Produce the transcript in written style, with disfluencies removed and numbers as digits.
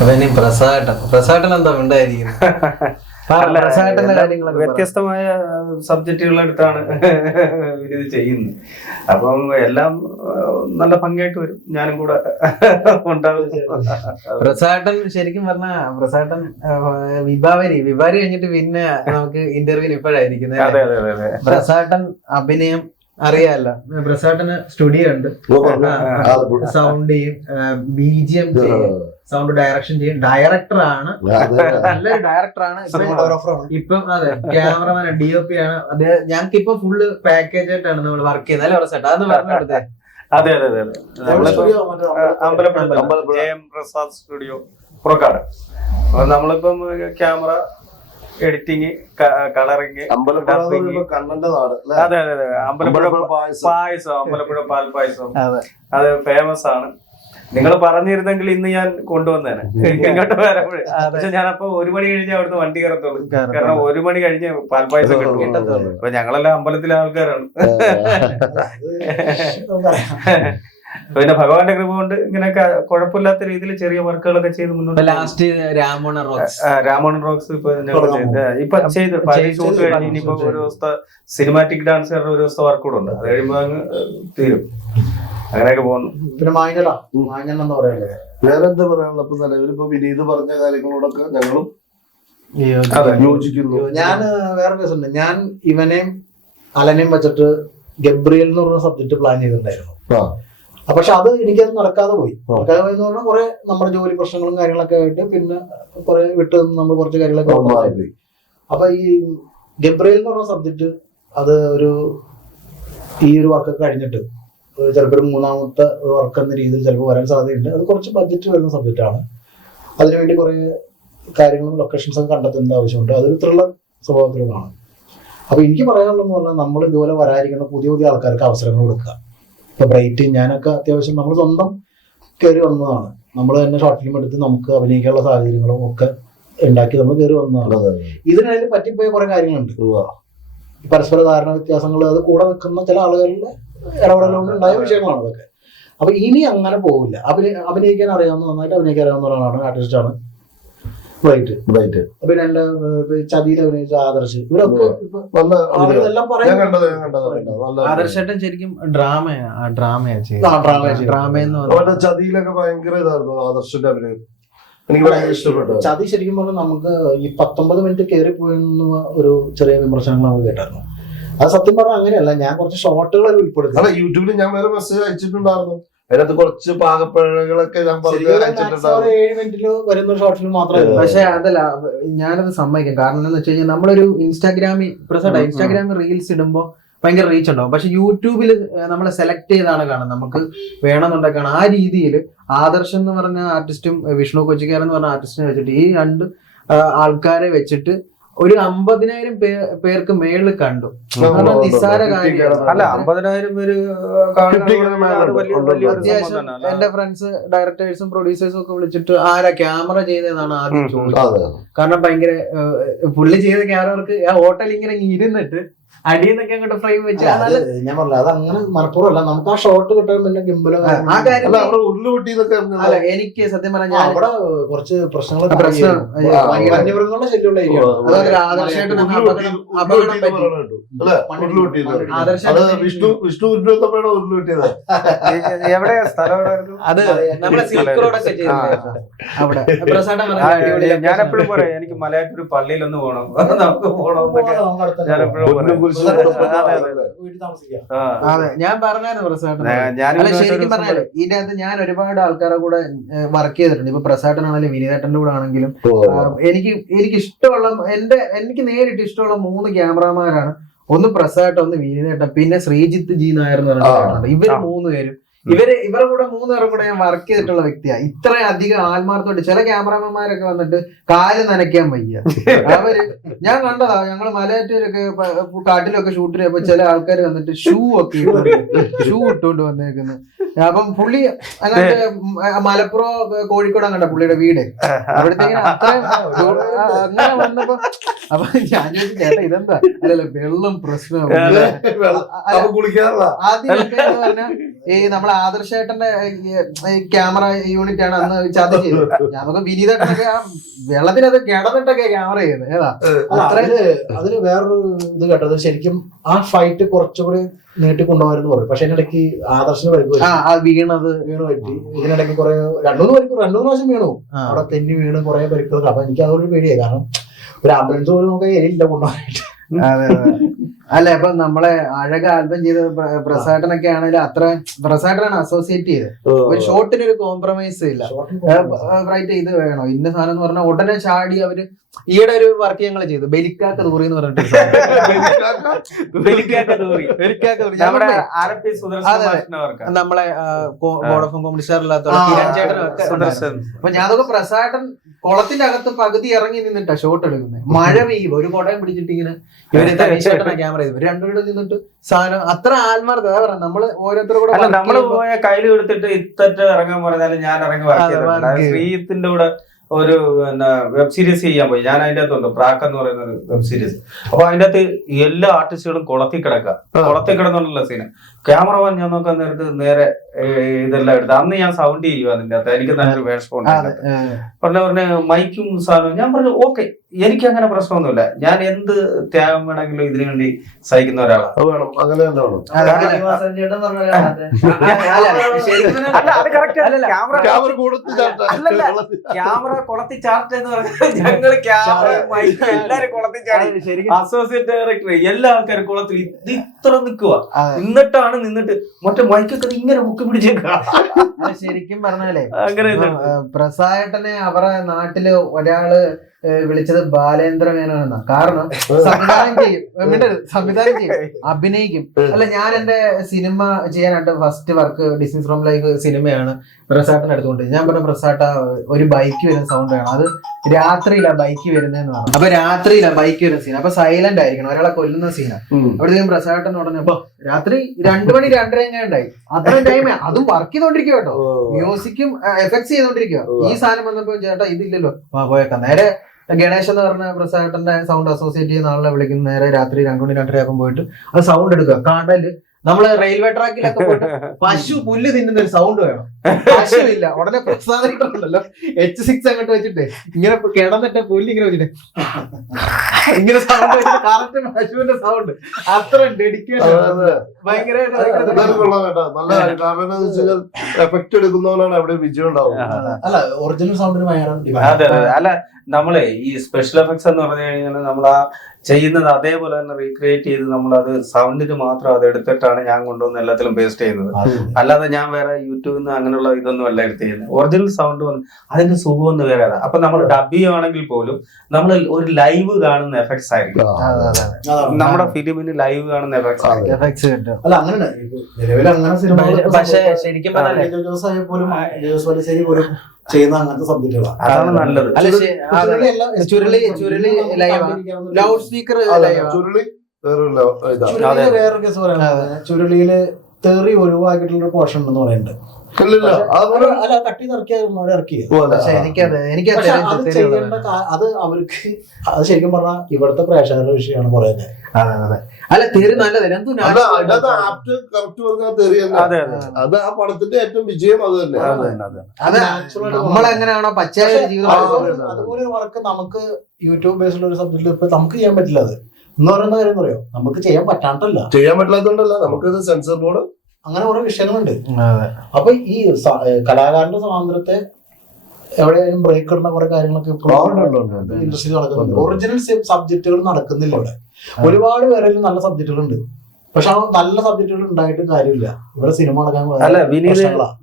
അപ്പൊ ഇനി പ്രസാട്ടൻ എന്താ ഉണ്ടായിരിക്കും വ്യത്യസ്തമായ സബ്ജക്റ്റുകളെടുത്താണ് ഇത് ചെയ്യുന്നത്. അപ്പം എല്ലാം നല്ല ഭംഗിയായിട്ട് വരും. ഞാനും കൂടെ ഉണ്ടാവും. പ്രസാട്ടൻ ശരിക്കും പറഞ്ഞ പ്രസാട്ടൻ വിഭാവരി കഴിഞ്ഞിട്ട് പിന്നെ നമുക്ക് ഇന്റർവ്യൂവിന് ഇപ്പോഴായിരിക്കുന്നത്. പ്രസാട്ടൻ അഭിനയം അറിയാലോ. പ്രസാട്ടന് സ്റ്റുഡിയോ ഉണ്ട്, സൗണ്ട് ചെയ്യും, BGM ചെയ്യും, സൗണ്ട് ഡയറക്ഷൻ ചെയ്യും, ഡയറക്ടറാണ്, നല്ലൊരു ഡയറക്ടറാണ്. ഇപ്പം അതെ ക്യാമറമാൻ DOP ആണ്. ഞങ്ങൾക്ക് ഇപ്പൊ ഫുള്ള് പാക്കേജ് ആയിട്ടാണ് നമ്മൾ വർക്ക് ചെയ്യുന്നത്. അല്ലെ പ്രസാട്ട്? അതൊന്ന് പറഞ്ഞു കൊടുത്തേ. അതെ അമ്പലപ്പുഴ JM പ്രസാദ് സ്റ്റുഡിയോ പുറക്കാട്. അപ്പൊ നമ്മളിപ്പം ക്യാമറ, എഡിറ്റിങ്, കളറിങ്, അതെ അമ്പലപ്പുഴ പായസം, അമ്പലപ്പുഴ പാൽപായസം അത് ഫേമസ് ആണ്. നിങ്ങൾ പറഞ്ഞിരുന്നെങ്കിൽ ഇന്ന് ഞാൻ കൊണ്ടുവന്നേനെ ഇങ്ങോട്ട് വരപ്പോഴേ. പക്ഷെ ഞാനപ്പോ 1 മണി കഴിഞ്ഞ് അവിടുന്ന് വണ്ടി കയറത്തുള്ളൂ. കാരണം 1 മണി കഴിഞ്ഞ് പാൽപായസം കിട്ടുള്ളൂ. അപ്പൊ ഞങ്ങളെല്ലാം അമ്പലത്തിലെ ആൾക്കാരാണ്. പിന്നെ ഭഗവാന്റെ കൃപ കൊണ്ട് ഇങ്ങനെയൊക്കെ കുഴപ്പമില്ലാത്ത രീതിയിൽ ചെറിയ വർക്കുകളൊക്കെ ചെയ്ത് മുന്നോട്ട്. ലാസ്റ്റ് രാമോണൻ റോക്സ് ഇപ്പൊ ചെയ്ത് ഷൂട്ട് കഴിഞ്ഞ് ഇനിയിപ്പോ ഒരു ദിവസത്തെ സിനിമാറ്റിക് ഡാൻസുകാരുടെ ഒരു ദിവസത്തെ വർക്ക് കൂടെ ഉണ്ട്. അത് കഴിയുമ്പോ അങ്ങ് തീരും. അങ്ങനെയൊക്കെ പോകുന്നു. പിന്നെ മാഞ്ഞെന്ന് പറയുന്നത് വേറെ എന്താ പറയാനുള്ള? ഇപ്പൊ നിലവിലിപ്പോ വിനീത് പറഞ്ഞ കാര്യങ്ങളോടൊക്കെ ഞങ്ങളും യോജിക്കുന്നു. ഞാൻ വേറെ കേസുണ്ട്. ഞാൻ ഇവനെയും അലനെയും വെച്ചിട്ട് ഗബ്രിയൽ എന്ന് പറഞ്ഞ സബ്ജക്ട് പ്ലാൻ ചെയ്തിട്ടുണ്ടായിരുന്നു. പക്ഷെ അത് എനിക്കത് നടക്കാതെ പോയി. നടക്കാതെ പോയി എന്ന് പറഞ്ഞാൽ കുറെ നമ്മുടെ ജോലി പ്രശ്നങ്ങളും കാര്യങ്ങളൊക്കെ ആയിട്ട് പിന്നെ കുറെ വിട്ട് നമ്മൾ കുറച്ച് കാര്യങ്ങളൊക്കെ പോയി. അപ്പൊ ഈ ഗബ്രിയൽ എന്ന് പറഞ്ഞ സബ്ജക്ട് അത് ഈ ഒരു വർക്കൊക്കെ കഴിഞ്ഞിട്ട് ചിലപ്പോൾ ഒരു 3ാമത്തെ വർക്ക് എന്ന രീതിയിൽ ചിലപ്പോൾ വരാൻ സാധ്യതയുണ്ട്. അത് കുറച്ച് ബഡ്ജറ്റ് വരുന്ന സബ്ജക്റ്റാണ്. അതിനുവേണ്ടി കുറെ കാര്യങ്ങളും ലൊക്കേഷൻസ് ഒക്കെ കണ്ടെത്തേണ്ട ആവശ്യമുണ്ട്. അതൊരു ത്രില്ലർ സ്വഭാവത്തിലുള്ളതാണ്. അപ്പൊ എനിക്ക് പറയാനുള്ളതെന്ന് പറഞ്ഞാൽ നമ്മൾ ഇതുപോലെ വരാതിരിക്കുന്ന പുതിയ ആൾക്കാർക്ക് അവസരങ്ങൾ കൊടുക്കുക. ഇപ്പൊ ബ്രൈറ്റ് ഞാനൊക്കെ അത്യാവശ്യം നമ്മൾ സ്വന്തം കയറി വന്നതാണ്. നമ്മൾ തന്നെ ഷോർട്ട് ഫിലിം എടുത്ത് നമുക്ക് അഭിനയിക്കാനുള്ള സാഹചര്യങ്ങളും ഒക്കെ ഉണ്ടാക്കി നമ്മൾ കയറി വന്നതാണ്. ഇതിനായിട്ട് പറ്റിപ്പോയ കുറെ കാര്യങ്ങളുണ്ട്. പരസ്പര ധാരണ വ്യത്യാസങ്ങൾ, അത് കൂടെ നിൽക്കുന്ന ചില ആളുകളുടെ ഇടപെടലുകൊണ്ട് ഉണ്ടായ വിഷയങ്ങളാണ് അതൊക്കെ. അപ്പൊ ഇനി അങ്ങനെ പോകില്ല. അഭിനയിക്കാൻ അറിയാവുന്ന, നന്നായിട്ട് അഭിനയിക്കാൻ അറിയാവുന്ന ഒരാളാണ്, ആർട്ടിസ്റ്റാണ് ബ്രൈറ്റ്. പിന്നെ എന്റെ ചതിയിൽ അഭിനയിച്ച ആദർശ്, ഇവരൊക്കെ ആദർശേട്ടൻ ശരിക്കും ചതിയിലൊക്കെ ഭയങ്കര ഇതായിരുന്നു ആദർശന്റെ അഭിനയം. എനിക്ക് ഭയങ്കര ഇഷ്ടപ്പെട്ടു. ചതി ശരിക്കും പറഞ്ഞാൽ നമുക്ക് ഈ 19 മിനിറ്റ് കയറി പോയെന്ന ഒരു ചെറിയ വിമർശനങ്ങൾ നമുക്ക് കേട്ടായിരുന്നു. അത് സത്യം പറഞ്ഞാൽ അങ്ങനെയല്ല. ഞാൻ കുറച്ച് ഷോർട്ടുകൾ ഉൾപ്പെടുത്തി. അല്ല, യൂട്യൂബിൽ ഞാൻ വേറെ മെസ്സേജ് അയച്ചിട്ടുണ്ടായിരുന്നു. അതിനകത്ത് കുറച്ച് പാകപ്പിഴകളൊക്കെ ഞാൻ 7 മിനിറ്റിൽ വരുന്ന ഷോർട്ട് ഫിലിം മാത്രമേ. പക്ഷെ അതല്ല, ഞാനത് സമ്മതിക്കും. കാരണം എന്താ വെച്ച് കഴിഞ്ഞാൽ നമ്മളൊരു ഇൻസ്റ്റാഗ്രാമിൽ റീൽസ് ഇടുമ്പോൾ ഭയങ്കര റീച്ച് ഉണ്ടാവും. പക്ഷെ യൂട്യൂബിൽ നമ്മൾ സെലക്ട് ചെയ്താണ് കാണുന്നത്. നമുക്ക് വേണമെന്നുണ്ടാക്കാണ് ആ രീതിയിൽ. ആദർശ് എന്ന് പറഞ്ഞ ആർട്ടിസ്റ്റും വിഷ്ണു കൊച്ചിക്കാരൻ എന്ന് പറഞ്ഞ ആർട്ടിസ്റ്റിനെ വെച്ചിട്ട് ഈ 2 ആൾക്കാരെ വെച്ചിട്ട് ഒരു 50,000 പേർക്ക് മേളിൽ കണ്ടു. നിസ്സാര കാര്യം അല്ല. 50,000 പേര് എന്റെ ഫ്രണ്ട്സ് ഡയറക്ടേഴ്സും പ്രൊഡ്യൂസേഴ്സും ഒക്കെ വിളിച്ചിട്ട് ആരാ ക്യാമറ ചെയ്തതാണ് ആദ്യം ചോദിച്ചത്. കാരണം ഭയങ്കര പുള്ളി ചെയ്ത ക്യാമറക്ക് ആ ഹോട്ടൽ ഇങ്ങനെ ഇരുന്നിട്ട് അടിയെന്നൊക്കെ അങ്ങോട്ട് ഫ്രെയിം വെച്ച് ഞാൻ പറഞ്ഞത് അത് അങ്ങനെ മലപ്പുറമല്ല. നമുക്ക് ആ ഷോട്ട് കിട്ടാൻ പിന്നെ ഗിംബലോ ആ കാര്യം അല്ല. എനിക്ക് സത്യം പറഞ്ഞാൽ അവിടെ കുറച്ച് പ്രശ്നങ്ങളുടെ വന്യമൃഗങ്ങളുടെ ശല്യമുള്ള ഏരിയ. അപകടം പറ്റി. എവിടെയാ സ്ഥലം? അത് നമ്മളെ സിൽക്ക് റോഡൊക്കെ അവിടെ. ഞാൻ എപ്പോഴും പറയാം, എനിക്ക് മലയാറ്റൂർ പള്ളിയിലൊന്ന് പോകണം, നമുക്ക് പോകണം. ഞാൻ എപ്പോഴും അതെ, ഞാൻ പറഞ്ഞായിരുന്നു പ്രസാദ്. ശരിക്കും പറഞ്ഞാല് ഇതിന്റെ അകത്ത് ഞാൻ ഒരുപാട് ആൾക്കാരെ കൂടെ വർക്ക് ചെയ്തിട്ടുണ്ട്. ഇപ്പൊ പ്രസാദനാണെങ്കിലും വിനീതേട്ടന്റെ കൂടെ ആണെങ്കിലും എനിക്ക് ഇഷ്ടമുള്ള എനിക്ക് നേരിട്ട് ഇഷ്ടമുള്ള 3 ക്യാമറമാരാണ്. ഒന്ന് പ്രസാദ്, ഒന്ന് വിനീതേട്ടൻ, പിന്നെ ശ്രീജിത്ത് ജി നായർ എന്ന് പറഞ്ഞിട്ടുണ്ട്. ഇവര് 3 പേരും ഇവരുടെ കൂടെ 3 പേരും കൂടെ ഞാൻ വർക്ക് ചെയ്തിട്ടുള്ള വ്യക്തിയാണ്. ഇത്രയും അധികം ആത്മാർത്ഥമായിട്ട് ചില ക്യാമറാമാന്മാരൊക്കെ വന്നിട്ട് കാല് നനയ്ക്കാൻ വയ്യ. ഞാൻ കണ്ടതാ, ഞങ്ങള് മലയാറ്റൂരൊക്കെ കാട്ടിലൊക്കെ ഷൂട്ട് ചെയ്യുമ്പോ ചില ആൾക്കാർ വന്നിട്ട് ഷൂ ഇട്ടുകൊണ്ട് വന്നേക്കുന്നു. അപ്പം പുള്ളി അങ്ങനത്തെ മലപ്പുറം കോഴിക്കോട് അങ്ങോട്ടാ പുള്ളിയുടെ വീട്. അവിടത്തേക്കിന് അങ്ങനെ വന്നപ്പോ അപ്പൊ ഞാൻ ചോദിച്ചു, ചേട്ടാ ഇതെന്താ? അല്ലല്ല, വെള്ളം പ്രശ്നമാണ്. ആദ്യം പറഞ്ഞാൽ ഈ നമ്മളെ നമ്മളെ ആദർശേട്ടന്റെ ക്യാമറ യൂണിറ്റ് ആണ് അന്ന് ചതി ചെയ്തത്. നമുക്ക് വിനീതേട്ടനൊക്കെ ആ വെള്ളത്തിനത് കിടന്നിട്ടൊക്കെ ക്യാമറ ചെയ്യുന്നത് ഏതാ അതില് വേറൊരു ഇത് കേട്ടത്, ശരിക്കും ആ ഫൈറ്റ് കുറച്ചുകൂടി നീട്ടി കൊണ്ടുപോകാമെന്ന് പറയും. പക്ഷെ ഇതിനിടയ്ക്ക് ആദർശന് പരിക്ക് വീണ് പറ്റി. ഇതിനിടയ്ക്ക് കുറെ രണ്ടു പ്രാവശ്യം വീണു, അവിടെ തെന്നി വീണ് കുറെ പരിക്കുകൾ. അപ്പൊ എനിക്ക് അതൊരു പേടിയായി, കാരണം ഒരു ആംബുലൻസ് പോലും നമുക്ക് ഏരിയില്ല കൊണ്ടുപോകാനായിട്ട്. അതെ അല്ല ഇപ്പൊ നമ്മളെ അഴക ആൽബം ചെയ്ത പ്രസാദനൊക്കെ ആണെങ്കിലും അത്ര പ്രസാദനാണ് അസോസിയേറ്റ് ചെയ്തത്. ഒരു ഷോട്ടിന് ഒരു കോംപ്രമൈസ് ഇല്ല. റൈറ്റ് ഇത് വേണോ ഇന്ന സാധനം എന്ന് പറഞ്ഞാൽ ഉടനെ ചാടി അവര് ഈയുടെ ഒരു വർക്ക് ഞങ്ങൾ ചെയ്തു ബലിക്കാക്ക ദൂറി എന്ന് പറഞ്ഞിട്ട് നമ്മളെ വോഡഫോൺ കോമഡി സ്റ്റാറില്ലാത്ത അപ്പൊ ഞാനതൊക്കെ പ്രസാദൻ കുളത്തിന്റെ അകത്ത് പകുതി ഇറങ്ങി നിന്നിട്ടാ ഷോട്ട് എടുക്കുന്നത്. മഴ പെയ്യും, ഒരു കൊടയം പിടിച്ചിട്ട് ഇങ്ങനെ ഇവര് തനിച്ചേട്ടനെ ക്യാമറ ചെയ്തു. രണ്ടുപേരും നിന്നിട്ട് സാധനം അത്ര ആത്മാർത്ഥത പറയാം. നമ്മള് ഓരോരുത്തരും കൂടെ നമ്മള് പോയ കയ്യിൽ എടുത്തിട്ട് ഇത്തറ്റ് ഇറങ്ങാൻ പറഞ്ഞാലും ഞാൻ ഇറങ്ങി ശ്രീത്തിന്റെ കൂടെ ഒരു വെബ് സീരീസ് ചെയ്യാൻ പോയി. ഞാൻ അതിന്റെ അകത്തുണ്ട് പ്രാക്ക് എന്ന് പറയുന്ന ഒരു വെബ് സീരീസ്. അപ്പൊ അതിന്റെ അകത്ത് എല്ലാ ആർട്ടിസ്റ്റുകളും കുളത്തിൽ കിടന്നുള്ള സീന്. ക്യാമറമാൻ ഞാൻ നോക്കാൻ നേരത്ത് നേരെ ഇതെല്ലാം എടുത്ത് അന്ന് ഞാൻ സൗണ്ട് ചെയ്യുക അതിന്റെ അകത്ത്. എനിക്ക് നല്ലൊരു വേഷം പറഞ്ഞ മൈക്കും സാധനവും. ഞാൻ പറഞ്ഞു ഓക്കെ, എനിക്ക് അങ്ങനെ പ്രശ്നമൊന്നുമില്ല. ഞാൻ എന്ത് ത്യാഗം വേണമെങ്കിലും ഇതിനു വേണ്ടി സഹിക്കുന്ന ഒരാളാണ്. ക്യാമറ കുളത്തി ചാർട്ട് എന്ന് പറഞ്ഞാൽ ഞങ്ങള് എല്ലാരും കുളത്തി ചാടി. അസോസിയേറ്റ് ഡയറക്ടർ എല്ലാ ആൾക്കാരും കുളത്തിൽ ഇത് ഇത്ര നിൽക്കുക. നിന്നിട്ട് മറ്റേ മൈക്കൊക്കെ ഇങ്ങനെ മുക്കി പിടിച്ചേക്കാ. ശരിക്കും പറഞ്ഞാലേ അങ്ങനെ പ്രസാദേട്ടനെ അവരുടെ നാട്ടില് ഒരാള് വിളിച്ചത് ബാലേന്ദ്ര മേനോനെന്നാ. കാരണം സംവിധാനം ചെയ്യും അഭിനയിക്കും. അല്ല ഞാൻ എന്റെ സിനിമ ചെയ്യാനായിട്ട് first work Disney from life സിനിമയാണ് പ്രസാട്ടിന് എടുത്തുകൊണ്ട്. ഞാൻ പറഞ്ഞ പ്രസാട്ട ഒരു ബൈക്ക് വരുന്ന സൗണ്ട് വേണം, അത് രാത്രിയിലാ ബൈക്ക് വരുന്നതെന്ന് പറഞ്ഞു. അപ്പൊ രാത്രിയിലാ ബൈക്ക് വരുന്ന സീൻ, അപ്പൊ സൈലന്റ് ആയിരിക്കണം, ഒരാളെ കൊല്ലുന്ന സീനാണ്. അവിടത്തേക്കും പ്രസാട്ടൻ ഉടനെ അപ്പൊ രാത്രി 2 മണി 2:30 എങ്ങനെ ഉണ്ടായി അത്രയും ടൈം അതും വർക്ക് ചെയ്തോണ്ടിരിക്കുക കേട്ടോ, മ്യൂസിക്കും എഫക്ട്സ് ചെയ്തോണ്ടിരിക്കുക. ഈ സാധനം വന്നപ്പോ ചേട്ടാ ഇതില്ലല്ലോ പോയേക്കാം. നേരെ ഗണേശ് എന്ന് പറഞ്ഞ പ്രസാദന്റെ സൗണ്ട് അസോസിയേറ്റ് ചെയ്യുന്ന ആളെ വിളിക്കുന്ന നേരെ രാത്രി 2 മണി 2:30 ആകുമ്പോൾ പോയിട്ട് അത് സൗണ്ട് എടുക്കുക. കടല് നമ്മള് റെയിൽവേ ട്രാക്കിലൊക്കെ പോയിട്ട് പശു പുല്ല് തിന്നുന്ന ഒരു സൗണ്ട് വേണം. പശു ഇല്ല, ഉടനെ പ്രസാദിട്ടുണ്ടല്ലോ H6 അങ്ങോട്ട് വെച്ചിട്ട് ഇങ്ങനെ കിടന്നിട്ട് പുല്ല് ഇങ്ങനെ വെച്ചിട്ട് ഇങ്ങനെ സൗണ്ട് വെച്ചിട്ട് കറക്റ്റ് പശുവിന്റെ സൗണ്ട്. അത്ര ഡെഡിക്കേഷൻ ഭയങ്കരമായിട്ട്. എഫക്ട് എടുക്കുന്നവരാണ് അവിടെ വിജയം ഉണ്ടാവും. അല്ല ഒറിജിനൽ സൗണ്ടിന് ഭയങ്കര. അതെ അല്ല നമ്മളെ ഈ സ്പെഷ്യൽ എഫക്ട്സ് എന്ന് പറഞ്ഞു കഴിഞ്ഞാൽ നമ്മൾ ആ ചെയ്യുന്നത് അതേപോലെ തന്നെ റീക്രിയേറ്റ് ചെയ്ത് നമ്മളത് സൗണ്ടിന് മാത്രം അത് എടുത്തിട്ടാണ് ഞാൻ കൊണ്ടുവന്ന് എല്ലാത്തിലും പേസ്റ്റ് ചെയ്യുന്നത്. അല്ലാതെ ഞാൻ വേറെ യൂട്യൂബിൽ നിന്ന് അങ്ങനെയുള്ള ഇതൊന്നും അല്ല എടുത്ത് ചെയ്യുന്നത്. ഒറിജിനൽ സൗണ്ട് അതിന്റെ സുഖം ഒന്ന് വേറെ. അപ്പൊ നമ്മൾ ഡബ് ചെയ്യുകയാണെങ്കിൽ പോലും നമ്മൾ ഒരു ലൈവ് കാണുന്ന എഫക്ട്സ് ആയിരിക്കും. നമ്മുടെ ഫിലിമിന് ലൈവ് കാണുന്ന എഫക്ട്സ് അല്ല അങ്ങനെ പക്ഷേ ശരിക്കും പോലും ചെയ്യുന്ന അങ്ങനത്തെ സബ്ജക്റ്റുകളാണ്. അതാണ് നല്ലത്. ചുരുളി ലൗഡ് സ്പീക്കർ വേറൊരു കേസ് പറയാനുള്ളത്, ചുരുളിയില് തെറി ഒഴിവാക്കിയിട്ടുള്ള ഒരു പോർഷൻ ഉണ്ടെന്ന് പറയുന്നുണ്ട്. അല്ല കട്ടി അത് അവർക്ക് അത് ശരിക്കും പറഞ്ഞാൽ ഇവിടുത്തെ പ്രേക്ഷകരുടെ വിഷയമാണ് പറയുന്നത്. അല്ല തെറി നല്ലത് അത് ആ പടത്തിന്റെ ഏറ്റവും വിജയം അത് തന്നെ. നമ്മളെങ്ങനെയാണോ പച്ചയായ ജീവിതം അതുപോലെ ഒരു വർക്ക് നമുക്ക് യൂട്യൂബ് ബേസ്ഡുള്ള ഒരു സബ്ജക്റ്റിൽ ഇപ്പൊ നമുക്ക് ചെയ്യാൻ പറ്റില്ല. അത് എന്ന് പറയുന്ന കാര്യം പറയോ, നമുക്ക് ചെയ്യാൻ പറ്റാത്തതുകൊണ്ടല്ല, നമുക്ക് സെൻസർ ബോർഡ് അങ്ങനെ കുറെ വിഷയങ്ങളുണ്ട്. അപ്പൊ ഈ കലാകാരന്റെ സ്വാതന്ത്ര്യത്തെ എവിടെയായാലും ബ്രേക്ക് ഇടുന്ന കുറെ കാര്യങ്ങളൊക്കെ ഇൻഡസ്ട്രിയിൽ നടക്കുന്നുണ്ട്. ഒറിജിനൽ സബ്ജക്റ്റുകൾ നടക്കുന്നില്ല ഇവിടെ. ഒരുപാട് പേരിൽ നല്ല സബ്ജക്റ്റുകൾ ഉണ്ട്, പക്ഷെ ആ നല്ല സബ്ജക്റ്റുകൾ ഉണ്ടായിട്ടും കാര്യമില്ല. ഇവിടെ സിനിമ നടക്കാൻ